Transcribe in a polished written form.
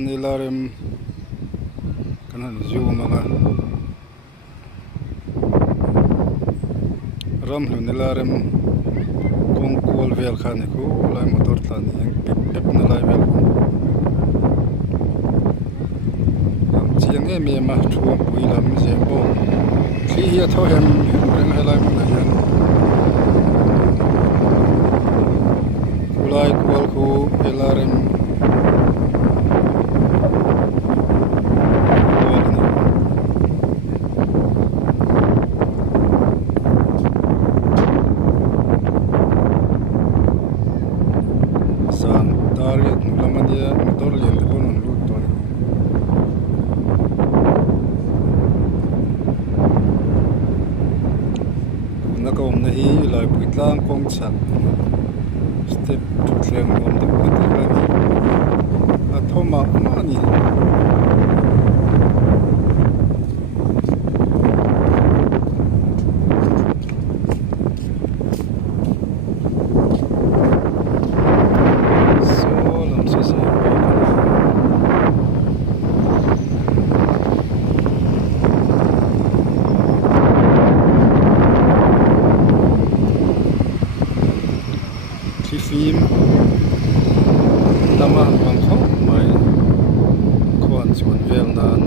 nilarem kanan zoom mga ramlu nilarem kong kual vel khane ko lai motor tani ang pip na lai vel am chiang e me ma thuam pui lam zembo thi hi tho hem reng helai ma yan kulai kual ko elarem target nulaman dia motor lian pun lut ton na ko na hi lai puitlang kong chan step thutleng om de patla ni athoma mani film lama bang kho mai khon chuan vel nan